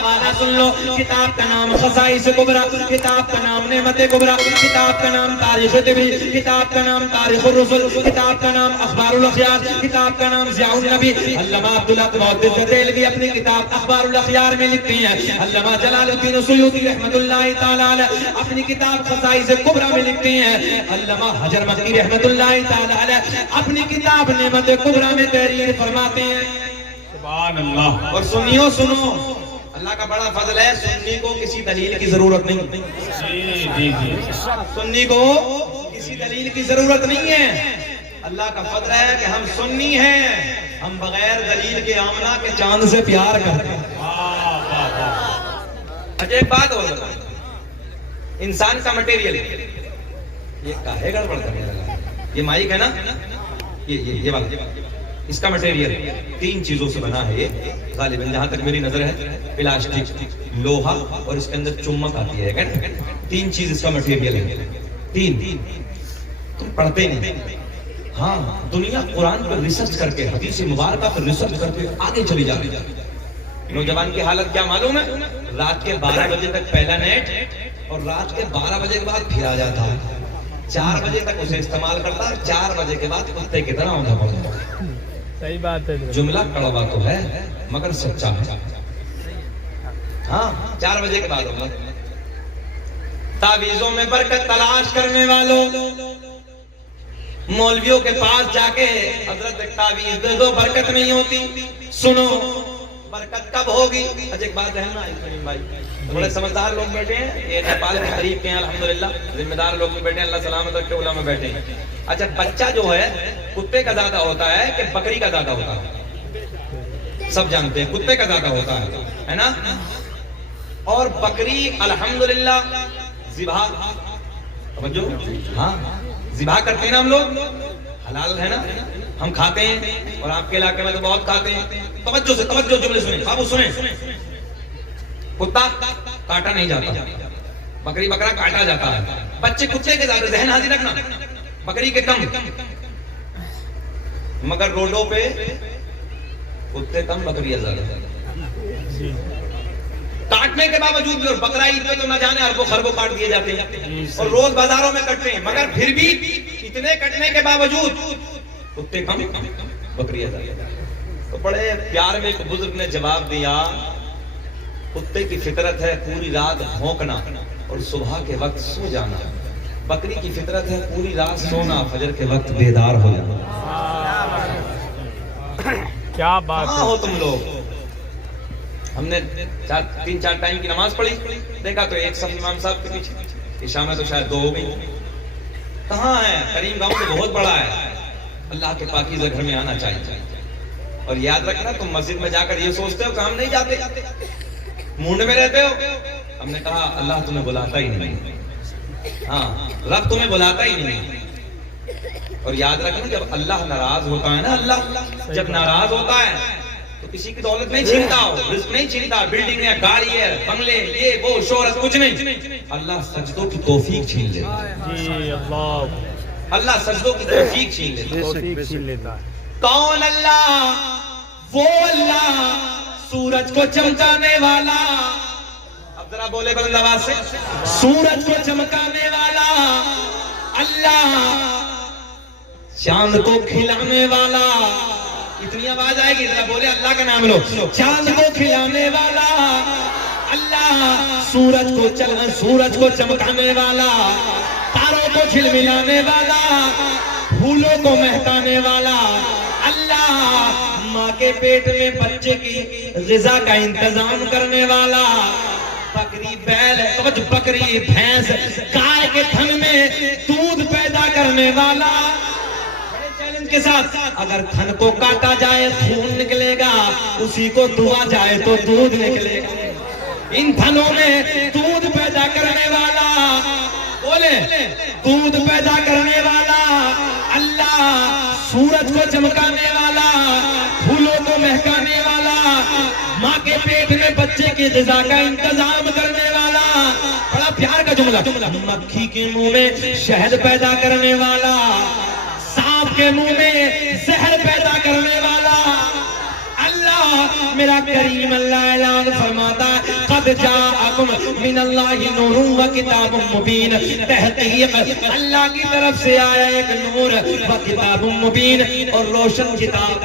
حوالہ سن لو. کتاب کا نام خصائص کبریٰ، کتاب کا نام نعمت کبریٰ، کتاب کا نام تاریخ طبری، کتاب کا نام تاریخ الرسل، کتاب کا نام اخبار الاخیار، کتاب کا نام ضیاء النبی. علامہ عبداللہ محدث دہلوی اپنی کتاب اخبار الاخیار میں لکھتے ہیں. علامہ جلال الدین سیوطی رحمۃ اللہ تعالی علیہ اپنی کتاب خصائص کبریٰ میں لکھتے ہیں. علامہ حجر مکی رحمۃ اللہ تعالی علیہ اپنی کتاب نعمت کبریٰ میں تحریر فرماتے ہیں. سبحان اللہ. اور سنیو سنو، اللہ کا بڑا فضل ہے، سنی کو کسی دلیل کی ضرورت نہیں. جی جی جی. سنی کو کسی دلیل کی ضرورت نہیں ہے. اللہ کا فضل ہے کہ ہم سنی ہیں، ہم بغیر دلیل کے آمنہ کے چاند سے پیار کرتے ہیں. اچھا ایک بات اور بتا، انسان کا مٹیریل یہ کاہے گڑبڑ کرنے لگا؟ یہ مائک ہے نا، یہ والا، اس کا مٹیریل 3 چیزوں سے بنا ہے. یہ غالباً جہاں تک میری نظر ہے پلاسٹک، لوہا اور اس کے اندر چمک آتی ہے. 3 چیز اس کا مٹیریل ہے. 3 تم پڑھتے نہیں. ہاں دنیا قرآن پر ریسرچ کر کے، حدیث مبارکہ پر ریسرچ کر کے آگے چلی جا رہی ہے. نوجوان کی حالت کیا معلوم ہے؟ رات کے 12 بجے تک پہلا نیٹ اور رات کے 12 بجے کے بعد پھر آ جاتا ہے. 4 بجے تک اسے استعمال کرتا ہے، 4 بجے کے بعد کتے کی طرح ہونا پڑتا ہے. صحیح بات ہے. جملہ کڑوا تو ہے مگر سچا ہے. ہاں 4 بجے کے بعد ہوگا. تعویذوں میں برکت تلاش کرنے والوں، مولویوں کے پاس جا کے حضرت ایک تعویذ دے دو، برکت نہیں ہوتی. سنو برکت کب ہوگی؟ اچھا ایک بات ہے نا بھائی، بڑے سمجھدار لوگ بیٹھے ہیں، یہ نیپال کے قریب کے ہیں الحمدللہ، ذمہ دار لوگ بھی بیٹھے ہیں، اللہ سلامت رکھے، علماء بیٹھے ہیں. اچھا بچہ جو ہے کتے کا زیادہ ہوتا ہے کہ بکری کا زیادہ ہوتا ہے؟ سب جانتے ہیں کتے کا زیادہ ہوتا ہے نا. اور بکری الحمدللہ ذبح، سمجھو ہاں ذبح کرتے ہیں نا ہم لوگ، حلال ہے نا، ہم کھاتے ہیں اور آپ کے علاقے میں تو بہت کھاتے ہیں. توجہ سے توجہ، جملے سنیں بابو سنیں. کتا کاٹا نہیں جاتا، بکری بکرا کاٹا جاتا ہے. بچے کتے کے زیادہ، ذہن حاضر رکھنا، بکری کے کم. مگر روڈوں پہ کتے کم بکریاں زیادہ. کاٹنے کے باوجود بھی، اور بکرا عید پہ تو نہ جانے اربوں خربوں کاٹ دیے جاتے ہیں اور روز بازاروں میں کٹتے ہیں، مگر پھر بھی اتنے کٹنے کے باوجود کتے کم بکریاں زیادہ. تو بڑے پیار میں ایک بزرگ نے جواب دیا، کتے کی فطرت ہے پوری رات بھونکنا اور صبح کے وقت سو جانا، بکری کی فطرت ہے پوری رات سونا، فجر کے وقت بیدار ہو جانا. کیا بات کہاں ہو تم لوگ؟ ہم نے 3-4 ٹائم کی نماز پڑھی، دیکھا تو ایک صف امام صاحب کے پیچھے، عشاء میں تو شاید 2 ہو گئی. کہاں ہے؟ کریم گاؤں تو بہت بڑا ہے. اللہ کے پاکیزہ گھر میں آنا چاہیے. اور یاد رکھنا تم مسجد میں جا کر یہ سوچتے ہو کہ ہم نہیں جاتے، مونڈ میں رہتے ہو. ہم نے کہا اللہ تمہیں بلاتا ہی نہیں. ہاں رب تمہیں بلاتا ہی نہیں. اور یاد رکھنا جب اللہ ناراض ہوتا ہے نا، اللہ جب ناراض ہوتا ہے تو کسی کی دولت نہیں چھینتا، رزق نہیں چھینتا، بلڈنگ ہے، گاڑی ہے، بنگلے، یہ وہ شہرت، کچھ نہیں. اللہ سجدوں کی توفیق چھین لیتا ہے. جی اللہ، اللہ سجدوں کی توفیق چھین لیتا ہے. کون اللہ؟ وہ اللہ سورج کو چمکانے والا. اب ذرا بولے بلند آواز سے، سورج کو چمکانے والا اللہ، چاند کو کھلانے والا. اتنی آواز آئے گی، ذرا بولے اللہ کا نام لو. چاند کو کھلانے والا اللہ، سورج کو چمکانے والا، تاروں کو جھلملانے والا، پھولوں کو مہکانے والا اللہ، ماں کے پیٹ میں بچے کی غذا کا انتظام کرنے والا، بکری بیل، بکری بھینس گائے کے تھن میں دودھ پیدا کرنے والا. کے ساتھ اگر تھن کو کاٹا جائے خون نکلے گا، اسی کو دھوا جائے تو دودھ نکلے گا. ان تھنوں میں دودھ پیدا کرنے والا، بولے دودھ پیدا کرنے والا اللہ، سورج کو چمکانے والا، پھولوں کو مہکانے والا، ماں کے پیٹ میں بچے کی غذا کا انتظام کرنے والا. بڑا پیار کا جملہ. مکھی کے منہ میں شہد پیدا کرنے والا، سانپ کے منہ میں زہر پیدا کرنے والا اللہ، میرا کریم اللہ اعلان فرماتا ہے قد جاءکم من اللہ نور و کتاب مبین، تحقیق اللہ کی طرف سے آیا ایک نور و کتاب مبین اور روشن کتاب۔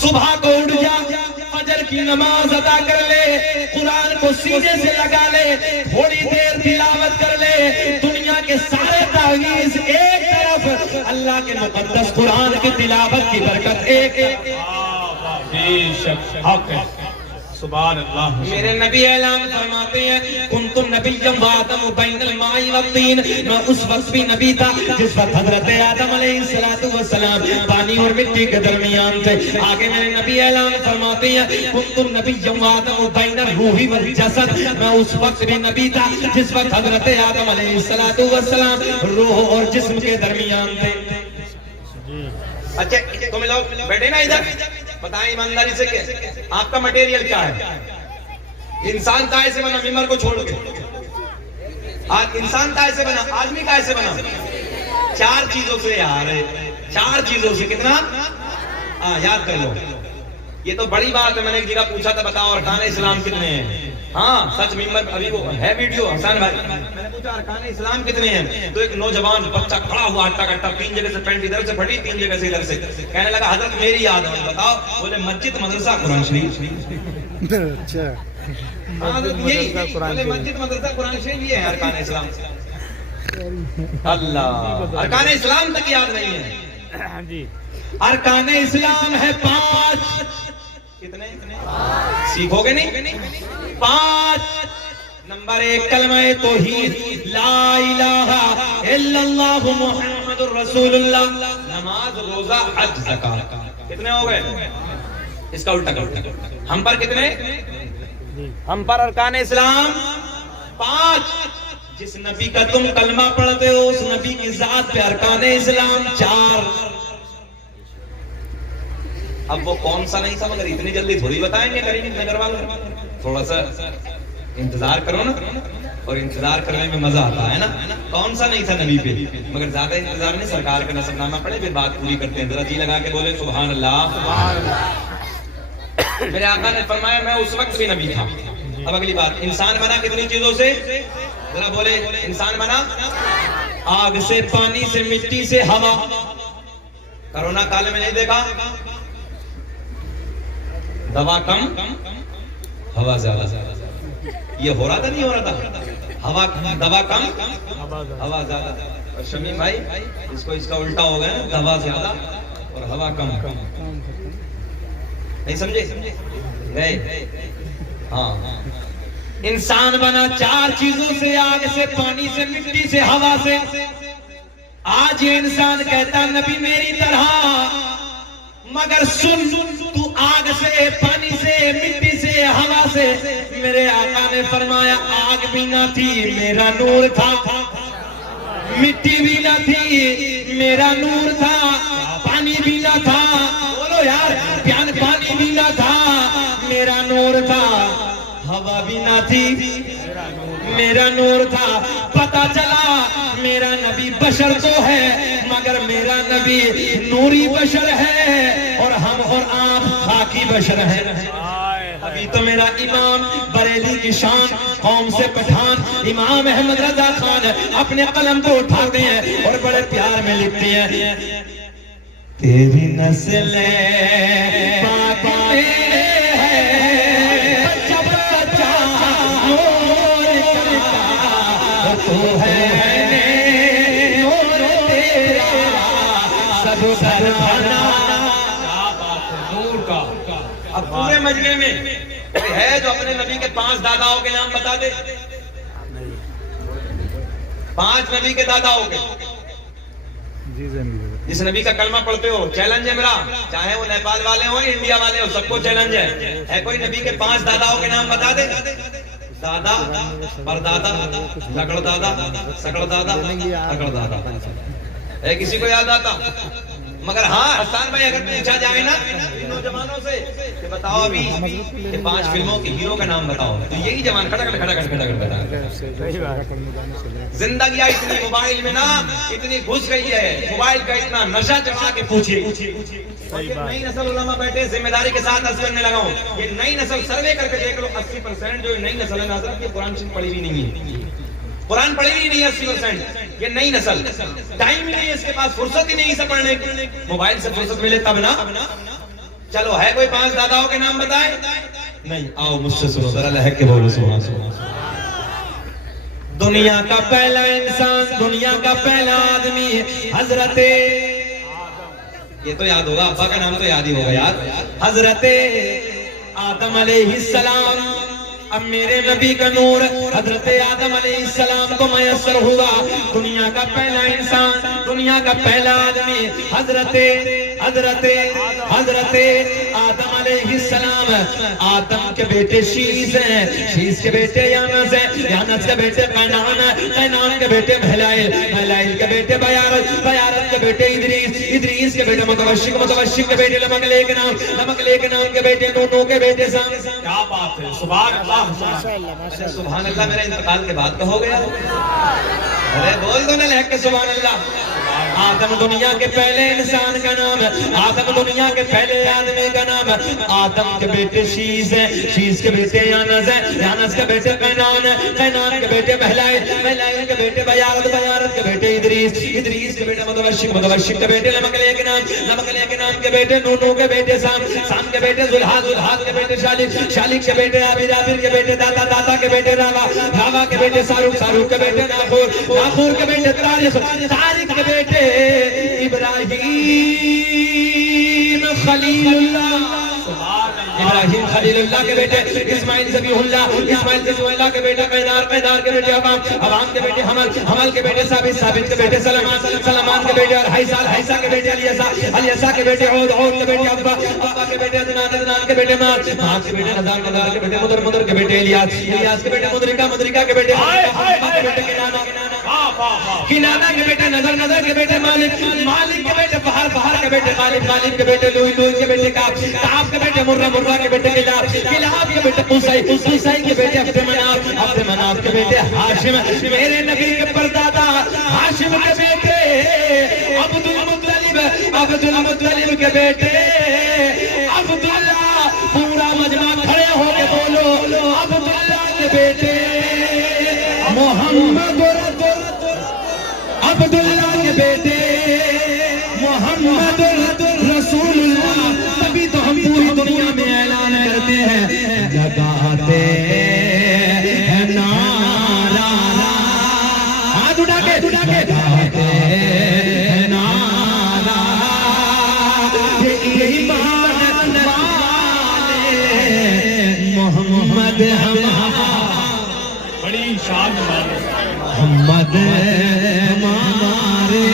صبح کو اٹھ جا، فجر کی نماز ادا کر لے، قرآن کو سینے سے لگا لے، تھوڑی دیر تلاوت کر لے، دنیا کے سارے تعویذ ایک طرف، اللہ کے مقدس قرآن کی تلاوت کی برکت ایک۔ بے شک حق ہے، سبحان اللہ۔ میرے نبی اعلان فرماتے ہیں کنتم نبیا وآدم بین الماء والطین، میں اس وقت بھی نبی تھا جس وقت حضرت آدم علیہ السلام پانی اور مٹی کے درمیان تھے۔ آگے میرے نبی اعلان فرماتے ہیں کنتم نبیا وآدم بین الروح والجسد، میں اس وقت بھی نبی تھا جس وقت حضرت آدم علیہ السلام روح اور جسم کے درمیان تھے۔ اچھا تم لوگ بیٹھے نا ادھر، بتائیں ایمانداری سے کہ آپ کا مٹیریل کیا ہے؟ انسان کائے سے بنا ممبر کو چھوڑ کے؟ انسان کائے سے بنا؟ آدمی کائے سے بنا؟ چار چیزوں سے یار، چار چیزوں سے۔ کتنا؟ یاد کر لو، یہ تو بڑی بات ہے۔ میں نے ایک جگہ پوچھا تھا بتاؤ ارکان اسلام کتنے ہیں؟ ہاں سچ ممبر ابھی وہ ہے ویڈیو حسان بھائی، میں نے پوچھا ارکان اسلام کتنے ہیں؟ تو ایک نوجوان بچہ کھڑا ہوا ہٹا کٹا، 3 جگہ سے پینٹ ادھر سے پھٹی، 3 جگہ سے ادھر سے، کہنے لگا حضرت میری یاد ہے بتاؤ، بولے مسجد مدرسہ قرآن شریف۔ اچھا بولے مسجد مدرسہ قرآن شریف یہ ہے ارکان اسلام۔ اللہ، ارکان اسلام تک یاد نہیں ہے جی۔ ارکان اسلام ہے 5۔ کتنے؟ سیکھو گے نہیں؟ 5۔ نمبر 1 کلمہ توحید، لا الہ الا اللہ محمد الرسول اللہ، نماز روزہ حج زکات۔ کتنے ہو گئے؟ اس کا الٹا کرو، ہم پر کتنے؟ ہم پر ارکان اسلام 5۔ جس نبی کا تم کلمہ پڑھتے ہو اس نبی کی ذات پہ ارکان اسلام 4۔ اب وہ کون سا نہیں تھا مگر اتنی جلدی تھوڑی بتائیں گے کریم نگر والے، تھوڑا سا انتظار کرو نا، اور انتظار کرنے میں مزہ آتا ہے نا۔ کون سا نہیں تھا نبی پہ، مگر زیادہ انتظار نہیں، سرکار کا نصب نامہ پڑھے پھر بات پوری کرتے ہیں۔ ذرا جی لگا کے بولے سبحان اللہ۔ میرے آقا نے فرمایا میں اس وقت بھی نبی تھا۔ اب اگلی بات، انسان بنا کتنی چیزوں سے؟ ذرا بولے، انسان بنا آگ سے، پانی سے، مٹی سے، ہوا۔ کرونا کال میں نہیں دیکھا دوا کم ہوا زیادہ، یہ ہو رہا تھا نہیں ہو رہا تھا؟ ہوا دوا کم ہوا زیادہ۔ اور شمیم بھائی اس کا الٹا ہو گیا، دوا زیادہ اور ہوا کم۔ نہیں سمجھے؟ ہاں، انسان بنا 4 چیزوں سے، آگ سے، پانی سے، مٹی سے، ہوا سے۔ آج یہ انسان کہتا نبی میری طرح، مگر سن تو آگ سے، پانی سے، مٹی سے، ہوا سے۔ میرے آقا نے فرمایا آگ بھی نہ تھی میرا نور تھا، مٹی بھی نہ تھی میرا نور تھا، پانی بھی نہ تھا، بولو یار، پانی بھی نہ تھا میرا نور تھا، ہوا بھی نہ تھی میرا نور تھا۔ پتا چلا میرا نبی بشر تو ہے مگر میرا نبی نوری بشر ہے، اور ہم اور آپ خاکی بشر ہیں۔ ابھی تو میرا امام بریلی کی شان، قوم سے پٹھان امام احمد رضا خان اپنے قلم کو اٹھاتے ہیں اور بڑے پیار میں لکھتے ہیں تیری نسل پاک میں ہے بچہ بچہ نور کا تو ہے نور تیرا سب سر بنا نور کا۔ اب پورے مجمع میں کوئی ہے جو اپنے نبی کے 5 داداؤں کے نام بتا دے؟ 5 نبی کے داداؤں کے، جس نبی کا کلمہ پڑھتے ہو۔ چیلنج ہے میرا، چاہے وہ نیپال والے ہوں انڈیا والے ہوں، سب کو چیلنج ہے کوئی نبی کے 5 داداؤں کے نام بتا دے؟ دادا، پردادا، لکڑ دادا، سکڑ دادا، اکڑ دادا، ہے کسی کو یاد آتا؟ مگر ہاں حسان بھائی اگر پوچھا جائے نا نوجوانوں سے کہ بتاؤ ابھی یہ 5 فلموں کے ہیرو کا نام بتاؤ، تو یہی جوان کھڑا کر بتا۔ زندگیاں اتنی موبائل میں نا اتنی گھس گئی ہے، موبائل کا اتنا نشہ چڑھا کے پوچھے نئی نسل علماء بیٹھے ذمہ داری کے ساتھ عرض کرنے لگا ہوں، یہ نئی نسل سروے کر کے دیکھ لو 80% جو نئی نسل ہے حضرت یہ قرآن شریف پڑھی بھی نہیں ہے، قرآن پڑھی بھی نہیں ہے 80%. یہ نئی نسل ٹائم ہی نہیں ہے اس کے پاس، فرصت ہی نہیں سے پڑھنے کی، موبائل سے فرصت ملے تب نا. چلو ہے کوئی 5 داداؤں کے نام بتائے؟ نہیں. آؤ مجھ سے سنو ذرا لہک کے بولو سبحان اللہ. دنیا کا پہلا انسان، دنیا کا پہلا آدمی حضرت، یہ تو یاد ہوگا، ابا کا نام تو یاد ہی ہوگا یار، حضرت آدم علیہ السلام. اب میرے نبی کا نور حضرت آدم علیہ السلام کو میسر ہوا. دنیا کا پہلا انسان، دنیا کا پہلا آدمی حضرت آدم علیہ السلام. آدم کے بیٹے شیس ہیں، شیس کے بیٹے یانس ہیں، یانس کے بیٹے قینان ہیں، قینان کے بیٹے مہلائل، مہلائل کے بیٹے بیارت، بیارت کے بیٹے ادریس، ادریس کے بیٹے متوشق، متوشق کے بیٹے لمکلے کے نام، لمکلے کے نام کے بیٹے نونو کے بیٹے سام. کیا بات ہے، سبحان اللہ. سبحان اللہ میرے انتقال کے بعد کا ہو گیا. ارے بول دو نا لہک کے سبحان اللہ. آدم دنیا کے پہلے انسان کا نام ہے، آدم دنیا کے پہلے آدمی کا نام ہے. آدم کے بیٹے شیس ہیں، شیس کے بیٹے یانس ہیں، یانس کے بیٹے قینان ہیں، قینان کے بیٹے مہلائل، مہلائل کے بیٹے بیارت، بیارت کے بیٹے ادریس، ادریس کے بیٹے متوشق، متوشق کے بیٹے لمکلے کے نام، لمکلے کے نام کے بیٹے نونو کے بیٹے سام، سام کے بیٹے زلحاد، زلحاد کے بیٹے شالک، شالک کے بیٹے عابر، عابر کے بیٹے داتا، داتا کے بیٹے راوا، راوا کے بیٹے ساروق، ساروق کے بیٹے ناخور، ناخور کے بیٹے طارق، طارق کے بیٹے ابراہیم خلیل اللہ، ابراہیم خلیل اللہ کے بیٹے اسماعیل ذبیح اللہ، اسماعیل ذبیح اللہ کے بیٹے قیدار، قیدار کے بیٹے عوام، عوام کے بیٹے حمل، حمل کے بیٹے ثابت، ثابت کے بیٹے سلمان، سلمان کے بیٹے حیثا، حیثا کے بیٹے الیسا، الیسا کے بیٹے عود، عود کے بیٹے ابا، ابا کے بیٹے عدنان، عدنان کے بیٹے مات، مات کے بیٹے نظار، نظار کے بیٹے مدر، مدر کے بیٹے الیاس، الیاس کے بیٹے مدرکہ، مدرکہ کے بیٹے کنانہ کے بیٹے نظر، نظر کے بیٹے مالک، مالک کے بیٹے فہر، فہر کے بیٹے غالب، غالب کے بیٹے لوئی، لوئی کے بیٹے کعب، کعب کے بیٹے مرہ، مرہ کے بیٹے کلاب، کلاب کے بیٹے قصی، قصی کے بیٹے عبد مناف، عبد مناف کے بیٹے ہاشم. میرے نبی کے پردادا ہاشم کے بیٹے عبد المطلب، عبد المطلب کے بیٹے عبداللہ. پورا مجمع کھڑے ہو کے بولو عبداللہ کے بیٹے محمد، عبداللہ کے بیٹے محمد رسول اللہ. تبھی تو ہم پوری دنیا میں اعلان کرتے ہیں، لگاتے ہیں نعرہ، ہاتھ اٹھا کے لگاتے ہیں نعرہ، یہ ایمان والے محمد ہمارا. بڑی شان محمد ہمارے.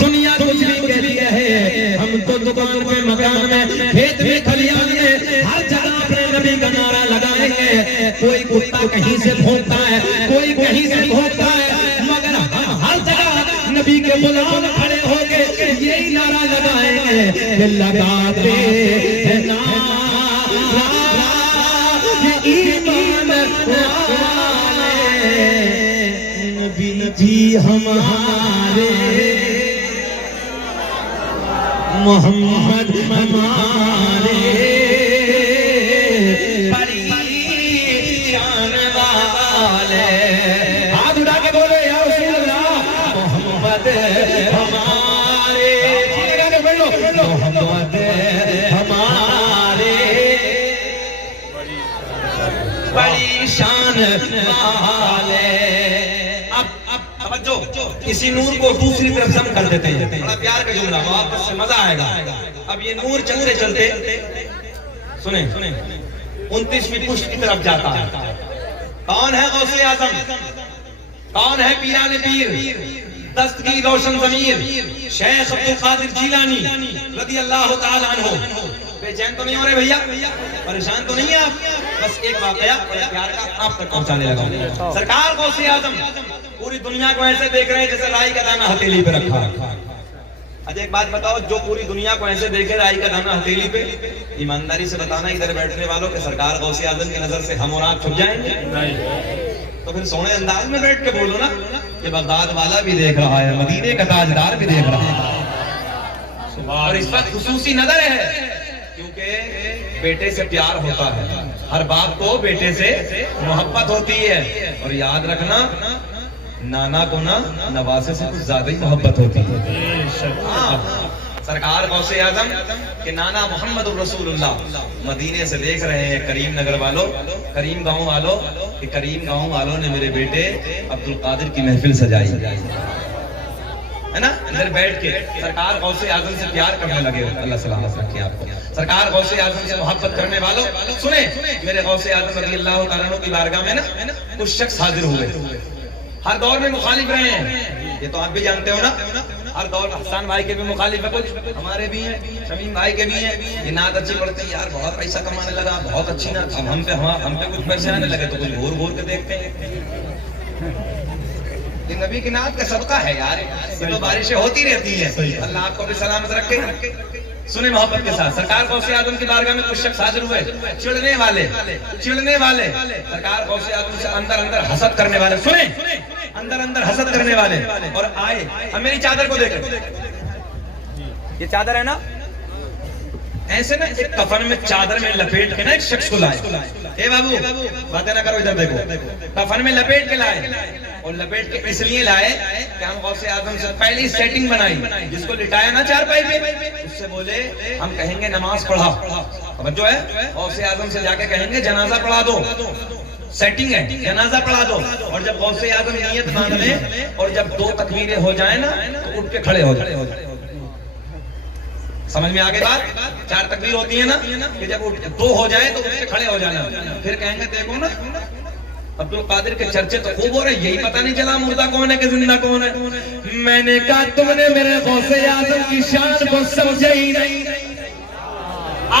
دنیا کچھ بھی کہتی ہے، ہم تو دکان پہ، مکان میں، کھیت میں، کھلیان میں، ہر جگہ اپنے نبی کا نعرہ لگائیں گے. کوئی کتا کہیں سے بھونکتا ہے، کوئی کہیں سے بھونکتا ہے، مگر ہم ہر جگہ نبی کے غلام کھڑے ہو کے یہی نعرہ لگائیں گے کہ لگاتے ہیں نعرہ ایمان والے نبی ہمارے، محمد ہمارے بڑی شان والے. ہاتھ اٹھا کے بولے یا رسول اللہ محمد ہمارے، محمد ہمارے بڑی شان والے. اب توجہ، اسی نور کو دوسری طرف ضم کر دیتے ہیں. بڑا پیار کا جملہ، واپس سے مزہ آئے گا. اب یہ نور چلتے چلتے سنیں 29ویں پشت کی طرف جاتا ہے. کون ہے غوث اعظم؟ کون ہے پیران پیر؟ دستگیر روشن ضمیر شیخ عبد القادر جیلانی رضی اللہ تعالی عنہ. بے چین تو نہیں ہو رہے بھیا؟ پریشان تو نہیں ہے آپ؟ بس ایک واقعہ پیار کا آپ تک پہنچانے لگا ہوں. سرکار غوث اعظم پوری دنیا کو ایسے دیکھ رہے ہیں جیسے رائی کا دانہ ہتھیلی پہ رکھا ہے. اچھا ایک بات بتاؤ، جو پوری دنیا کو ایسے دیکھے رائی کا دانہ ہتھیلی پہ، ایمانداری سے بتانا ادھر بیٹھنے والوں کہ سرکار غوث اعظم کی نظر سے ہم اور آپ چھپ جائیں گے؟ تو پھر سونے انداز میں بیٹھ کے بولو نا کہ بغداد والا بھی دیکھ رہا ہے، مدینے کا تاجدار بھی دیکھ رہا ہے. اور اس وقت خصوصی نظر ہے کیونکہ بیٹے سے پیار ہوتا ہے، ہر باپ کو بیٹے سے محبت ہوتی ہے، اور یاد رکھنا نانا کو نا نواسے سے کچھ زیادہ ہی محبت ہوتی ہے۔ سرکار غوث اعظم کہ نانا محمد الرسول اللہ مدینے سے دیکھ رہے ہیں کریم نگر والوں، کریم گاؤں والوں، کہ کریم گاؤں والوں نے میرے بیٹے عبد القادر کی محفل سجائی ہے نا، ادھر بیٹھ کے سرکار غوث اعظم سے پیار کرنے لگے۔ اللہ سلامت رکھے آپ کو۔ سرکار غوث اعظم سے محبت کرنے والوں سنیں، میرے غوث اعظم رضی اللہ تعالیٰ عنہ کی بارگاہ میں نا کچھ شخص حاضر ہوئے، ہر دور میں مخالف رہے ہیں، یہ تو آپ بھی جانتے ہو نا، ہر دور حسان بھائی کے بھی مخالف ہے، کچھ ہمارے بھی ہیں، شمیم بھائی کے بھی ہیں، یہ نعت اچھی پڑھتے ہیں یار، بہت پیسہ کمانے لگا، بہت اچھی نعت، اب ہم پہ کچھ پیسے آنے لگے تو کچھ گھور گھور کے دیکھتے ہیں۔ یہ نبی کی نعت کا صدقہ ہے یار، یہ تو بارشیں ہوتی رہتی ہیں، اللہ آپ کو بھی سلامت رکھے۔ سنیں محبت کے ساتھ، سرکار غوث اعظم کی بارگاہ میں کچھ شخص حاضر ہوئے، چڑھنے والے، سرکار غوث اعظم سے اندر اندر حسد کرنے والے، سنیں اندر اندر حسد کرنے والے، اور آئے، اب میری چادر کو دیکھیں، یہ چادر ہے نا، ایسے نا ایک کفن میں چادر میں لپیٹ کے نا ایک شخص کو لائے، اے بابو باتیں نہ کرو ادھر دیکھو، کفن میں لپیٹ کے لائے، اور لپیٹ کے اس لیے لائے کہ ہم غوث اعظم سے پہلی سیٹنگ بنائی، جس کو لٹایا نا چارپائی پہ، اس سے بولے ہم کہیں گے نماز پڑھا، اب جو ہے غوث اعظم سے جا کے کہیں گے جنازہ پڑھا دو، سیٹنگ ہے، جنازہ پڑھا دو، اور جب غوث اعظم نیت باندھ لیں اور جب 2 تکبیریں ہو جائیں نا تو اٹھ کے کھڑے ہو جائیں۔ سمجھ میں آگے بات؟ 4 تکبیر ہوتی ہے نا، کہ جب 2 ہو جائیں تو اٹھ کے کھڑے ہو جانا، پھر کہیں گے دیکھو نا عبد القادر کے چرچے تو خوب ہو رہے، یہی پتہ نہیں چلا مردہ کون ہے کہ زندہ کون ہے۔ میں نے کہا تم نے میرے غوث اعظم کی شان کو سمجھا ہی نہیں،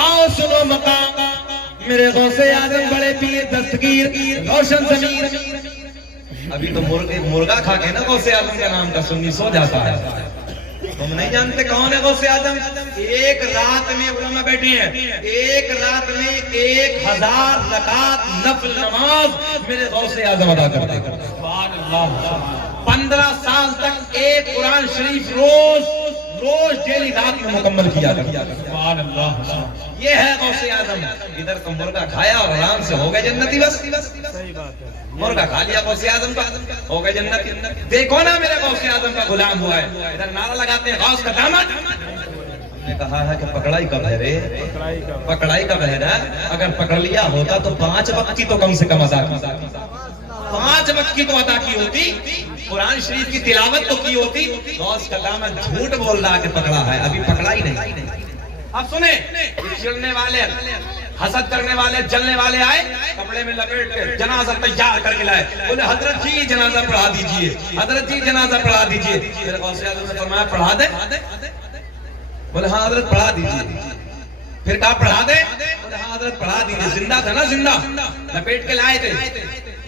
آؤ سنو مقام، میرے غوث اعظم بڑے پیر دستگیر روشن ضمیر، ابھی تو مرغا کھا کے نا غوث اعظم کا نام کا سنی سو جاتا ہے، تم نہیں جانتے کون ہے غوث اعظم؟ ایک رات میں علماء بیٹھے ہیں، ایک رات میں 1000 رکعت نفل نماز میرے غوث اعظم ادا کرتے ہیں، سبحان اللہ۔ 15 سال تک ایک قرآن شریف روز ڈیلی رات میں مکمل کیا کرتا، سبحان اللہ۔ یہ ہے غوث اعظم، ادھر تو مرغا کھایا اور آرام سے ہو گئے جنتی، بس صحیح بات ہے، مرغا کھا لیا غوث اعظم کا، ہو گئے جنتی۔ دیکھو نا میرے غوث اعظم کا غلام ہوا ہے، ادھر نعرہ لگاتے ہیں غوث کا داماد، ہم نے کہا ہے کہ پکڑائی کب ہے رے، پکڑائی کب ہے نا، اگر پکڑ لیا ہوتا تو 5 وقت کی تو کم سے کم ادا کی، 5 وقت کی تو ادا کی ہوتی، قرآن شریف کی تلاوت تو کی ہوتی۔ غوث کا داماد جھوٹ بول رہا کہ پکڑا ہے، ابھی پکڑا ہی نہیں۔ اب سنیں، چڑھنے والے، حسد کرنے والے، جلنے والے آئے، کپڑے میں لپیٹ کے جنازہ تیار کر کے لائے، بولے حضرت جی جنازہ پڑھا دیجئے، حضرت جی جنازہ پڑھا دیجئے۔ پھر غوث اعظم نے فرمایا پڑھا دے، بولے ہاں حضرت پڑھا دیجئے۔ پھر کہا پڑھا دے، بولے ہاں حضرت پڑھا دیجئے، زندہ تھا نا، زندہ لپیٹ کے لائے تھے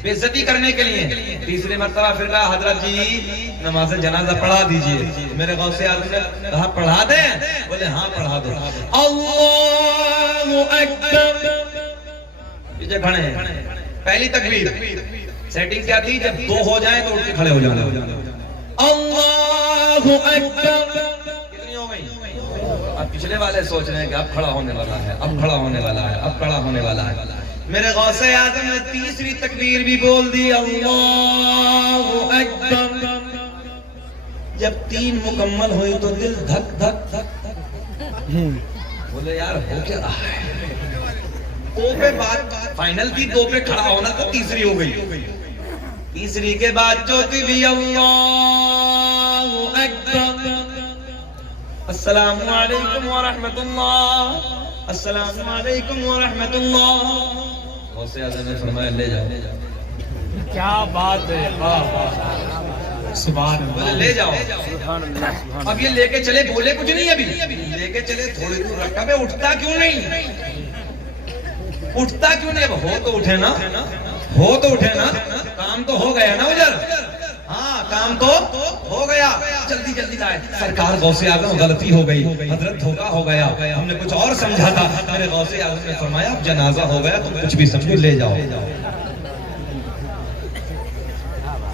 بے عزتی کرنے کے لیے۔ تیسری مرتبہ پھر کہا حضرت جی نماز جنازہ پڑھا دیجئے، میرے غوث اعظم نے کہا پڑھا دیں، بولے ہاں پڑھا دو۔ اللہ اکبر، پیچھے کھڑے ہیں، پہلی تکبیر سیٹنگ کیا تھی، جب 2 ہو جائیں تو اٹھ کے کھڑے ہو جانا، اللہ اکبر، کتنی ہو گئی؟ اب پچھلے والے سوچ رہے ہیں کہ اب کھڑا ہونے والا ہے، اب کھڑا ہونے والا ہے، اب کھڑا ہونے والا ہے۔ میرے غوث اعظم نے تیسری تکبیر بھی بول دی، اللہ اکبر۔ جب 3 مکمل ہوئی تو دل دھک دھک دھک، بولے یار ہو کیا رہا ہے، 2 پہ بات فائنل تھی، 2 پہ کھڑا ہونا تو تیسری ہو گئی، تیسری کے بعد چوتھی بھی اللہ اکبر، السلام علیکم ورحمت اللہ، السلام علیکم ورحمت اللہ۔ غوث اعظم نے فرمایا لے جاؤ، کیا بات ہے، سبحان بولے اللہ، لے جاؤ۔ اب یہ لے کے چلے، بولے کچھ نہیں، ابھی لے کے چلے، تھوڑی دور رکھا، بے اٹھتا کیوں نہیں، اٹھتا کیوں نہیں؟ اب ہو تو اٹھے نا، ہو تو اٹھے نا، کام تو ہو گیا نا ادھر، ہاں کام تو ہو گیا، جلدی جلدی لائے۔ سرکار غوث اعظم غلطی ہو گئی، حضرت دھوکا ہو گیا، ہم نے کچھ اور سمجھا تھا۔ میرے غوث اعظم نے فرمایا اب جنازہ ہو گیا، تم کچھ بھی سمجھو لے جاؤ۔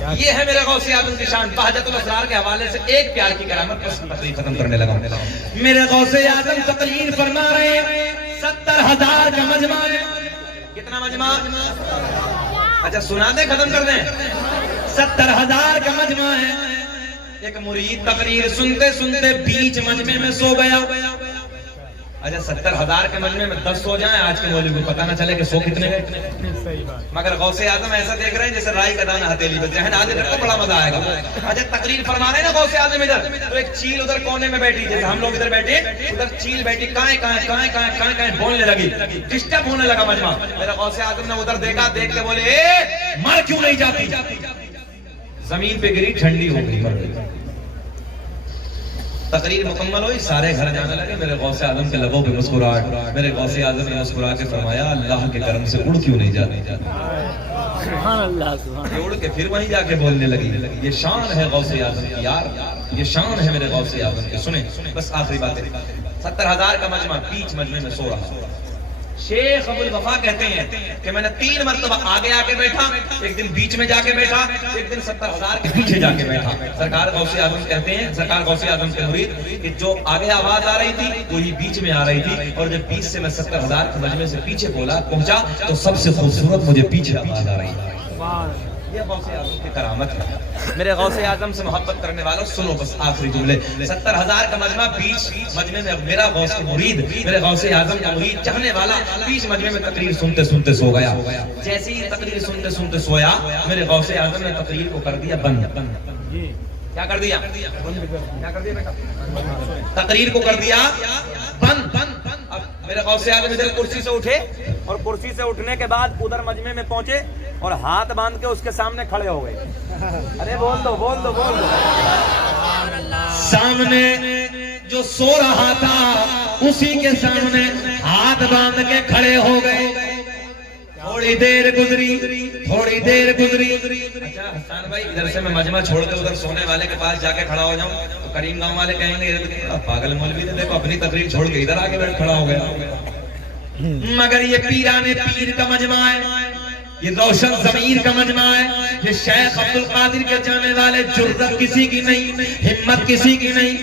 یہ ہے میرے غوث اعظم کی شان. بہجت الاسرار کے حوالے سے ایک پیار کی کرامت بس تقریر ختم کرنے لگا. میرے غوث اعظم تقریر فرما رہے ہیں 70,000 کا مجمع ہے. کتنا مجمع؟ اچھا سنا دیں ختم کر دیں. 70,000 کا مجمع ہے. ایک مرید تقریر سنتے سنتے بیچ مجمع میں سو گیا. اچھا 70,000 کے مجمع میں 10 سو جائیں آج کے مولوی کو پتہ نہ چلے کہ سو کتنے گئے. مگر غوث اعظم ایسا دیکھ رہے ہیں جیسے رائی کا دانہ ہتھیلی پہ. ذہن آدھے تو بڑا مزہ آئے گا. اچھا تقریر فرما رہے ہیں نا غوث اعظم ادھر, تو ایک چیل ادھر کونے میں بیٹھی, جیسے ہم لوگ ادھر بیٹھے ادھر چیل بیٹھی کائیں کائیں کائیں کائیں کائیں کائیں بولنے لگی. ڈسٹرب ہونے لگا مجمع. میرا غوث اعظم نے ادھر دیکھا, دیکھ کے بولے اے مر کیوں نہیں جاتی. زمین پہ گری, ٹھنڈی ہو گئی, مر گئی. تقریر مکمل ہوئی, سارے گھر جانے لگے. میرے غوث اعظم کے لبوں پہ مسکراہٹ. میرے غوث اعظم نے مسکرا کے فرمایا اللہ کے کرم سے اڑ کیوں نہیں جاتی. سبحان اللہ سبحان. اڑ کے پھر وہیں جا کے بولنے لگی. یہ شان ہے غوث اعظم کی یار, یہ شان ہے میرے غوث اعظم کی. سنیں بس آخری باتیں. 70,000 کا مجمع, بیچ مجمع میں سو رہا. شیخ ابو الوفا کہتے ہیں کہ میں نے 3 مرتبہ آگے آ کے بیٹھا, ایک دن بیچ میں جا کے بیٹھا, ایک دن 70,000 کے پیچھے جا کے بیٹھا. سرکار غوث اعظم کہتے ہیں, سرکار غوث اعظم کے مرید, کہ جو آگے آواز آ رہی تھی وہی بیچ میں آ رہی تھی, اور جب بیچ سے میں 70,000 کے مجمع سے پیچھے بولا پہنچا تو سب سے خوبصورت مجھے پیچھے آواز آ رہی ہے. یہ غوث اعظم کی کرامت ہے. میرے غوث اعظم سے محبت کرنے والوں سنو بس آخری جملے. 70,000 کا مجمع, بیچ مجمع میں میرا غوث کی مرید, میرے غوث اعظم کا مرید چاہنے والا بیچ مجمع میں تقریر سنتے سنتے سو گیا. جیسے ہی تقریر سنتے سنتے سویا, میرے غوث اعظم نے تقریر کو کر دیا بند. کیا کر دیا؟ کیا کر دیا بیٹا؟ تقریر کو کر دیا بند. اب میرے غوث اعظم ادھر کرسی سے اٹھے, اور کرسی سے اٹھنے کے بعد ادھر مجمع میں پہنچے اور ہاتھ باندھ کے اس کے سامنے کھڑے ہو گئے. ارے بول دو بول دو بول دو. سامنے جو سو رہا تھا اسی کے سامنے ہاتھ باندھ کے کھڑے ہو گئے. تھوڑی دیر گزری, تھوڑی دیر گزری. اچھا حسان بھائی ادھر سے میں مجمع چھوڑ کے ادھر سونے والے کے پاس جا کے کھڑا ہو جاؤں تو کریم گاؤں والے کہیں گے پاگل مولوی نے دیکھو اپنی تقریر چھوڑ کے ادھر آگے بیٹھ کھڑا ہو گیا. مگر یہ پیرانے پیر کا مجمع ہے, یہ روشن ضمیر کا مجمع ہے. یہ شیخ عبد القادر کے جانے والے, جرأت کسی کی نہیں, ہمت کسی کی نہیں.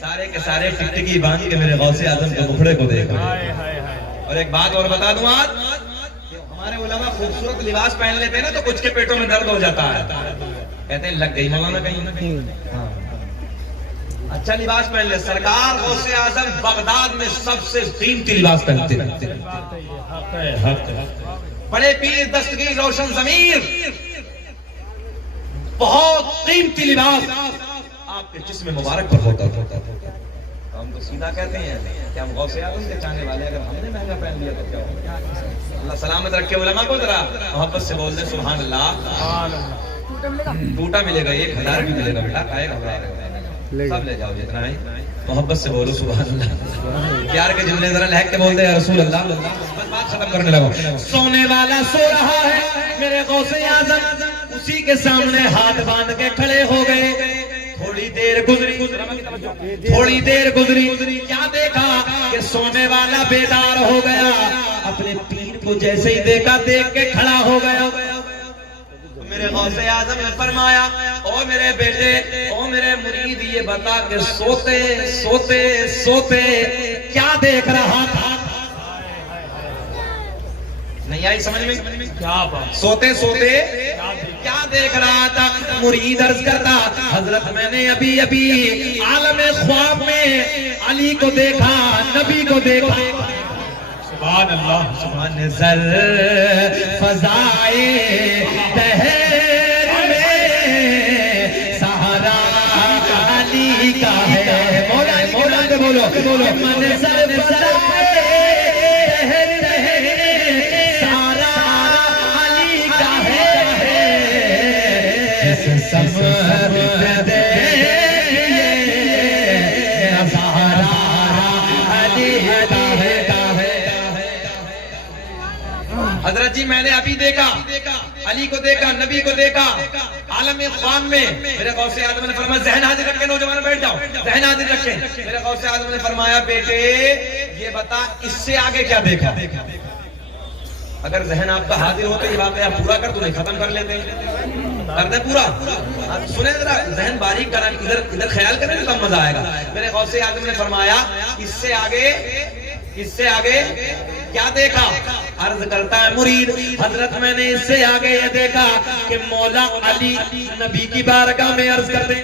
سارے کے سارے ٹکٹکی باندھ کے میرے غوث اعظم کے مکھڑے کو دیکھ رہے ہیں. اور ایک بات اور بتا دوں, آج ہمارے علماء خوبصورت لباس پہن لیتے ہیں نا تو کچھ کے پیٹوں میں درد ہو جاتا ہے, کہتے ہیں لگ گئی مولانا کہیں. اچھا لباس پہن لے. سرکار غوث اعظم بغداد میں سب سے قیمتی لباس پہنتے ہیں. بڑے پیر دستگیر روشن ضمیر, بہت قیمتی لباس آپ کے جسم مبارک پر ہوتا ہے. ہم تو سیدھا کہتے ہیں کہ ہم غوث اعظم کے چاہنے والے, اگر ہم نے مہنگا پہن لیا تو کیا ہوگا. اللہ سلامت رکھے علماء کو. ذرا محبت سے بول دیں سبحان اللہ. ٹوٹا ملے گا, 1,000 بھی ملے گا بیٹا, کائے گھبرا رہے ہو, سب لے جاؤ جتنا ہے. محبت سے بولو سبحان اللہ. پیار کے جملے ذرا لہک کے بول دے یا رسول اللہ. بس بات ختم کرنے لگو. سونے والا سو رہا ہے, میرے غوث اعظم اسی کے سامنے ہاتھ باندھ کے کھڑے ہو گئے. تھوڑی دیر گزری, تھوڑی دیر گزری, کیا دیکھا کہ سونے والا بیدار ہو گیا. اپنے پیر کو جیسے ہی دیکھا دیکھ کے کھڑا ہو گیا. میرے غوث اعظم نے فرمایا او میرے بیٹے, او میرے مرید, یہ بتا کہ سوتے سوتے سوتے کیا دیکھ رہا تھا. نہیں آئی سمجھ میں؟ کیا بات. سوتے سوتے کیا دیکھ رہا تھا. مرید عرض کرتا حضرت میں نے ابھی ابھی عالم خواب میں علی کو دیکھا, نبی کو دیکھا. سبحان اللہ. منظر فضائے دہر میں سہارا علی کا ہے. مولا کے بولو منظر فضائے دہر میں سہارا علی کا ہے. جس سمت دے سہارا علی کا ہے. حضرت جی میں نے ابھی دیکھا, علی کو دیکھا, نبی کو دیکھا عالم خواب میں. میرے غوث اعظم نے فرمایا ذہن حاضر رکھ کے نوجوان بیٹھ جاؤ, ذہن حاضر رکھیں. میرے غوث اعظم نے فرمایا بیٹے یہ بتا اس سے آگے کیا دیکھا. اگر ذہن آپ کا حاضر ہوتے یہ واقعہ پورا کر تو نہیں ختم کر لیتے کر دیں پورا. سنیں ذرا ذہن باریک کریں, ادھر خیال کریں تو تب مزہ آئے گا. میرے غوث اعظم نے فرمایا اس سے آگے کیا دیکھا؟ عرض کرتا ہے مرید حضرت میں نے اس سے آگے یہ دیکھا کہ مولا علی نبی کی بارگاہ میں عرض کرتے ہیں,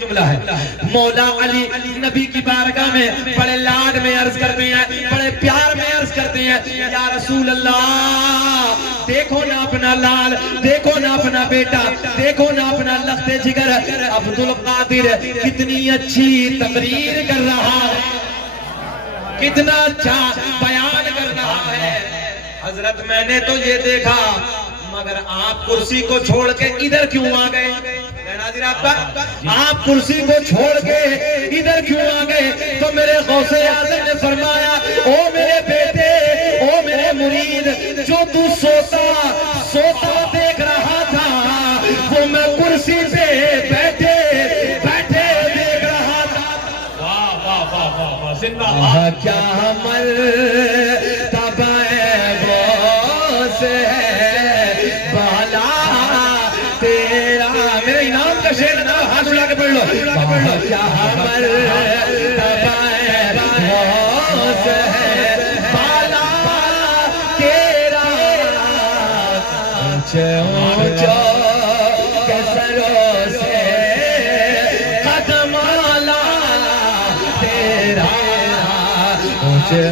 جملہ ہے مولا علی نبی کی بارگاہ میں بڑے لاڈ میں عرض کرتے ہیں, بڑے پیار میں عرض کرتے ہیں یا رسول اللہ دیکھو نا اپنا لال, دیکھو نا اپنا بیٹا, دیکھو نا اپنا لخت جگر عبدالقادر کتنی اچھی تقریر کر رہا ہے, کتنا اچھا بیان کر رہا ہے. حضرت میں نے تو یہ دیکھا مگر آپ کرسی کو چھوڑ کے ادھر کیوں آ گئے؟ آپ کرسی کو چھوڑ کے ادھر کیوں آ گئے؟ تو میرے غوث اعظم نے فرمایا او میرے بیٹے, او میرے مرید, جو تو سوتا دیکھ رہا تھا وہ میں کرسی پہ بیٹھے دیکھ رہا تھا. واہ واہ واہ واہ واہ, زندہ باد. کیا مرتبہ غوث ہے بالا تیرا. میرے انعام کا شعر نا ہاتھ اٹھا کے پڑھ لو. کیا مرتبہ غوث ہے بالا تیرا, اونچا کے سروں سے قدم آلا تیرا, اونچے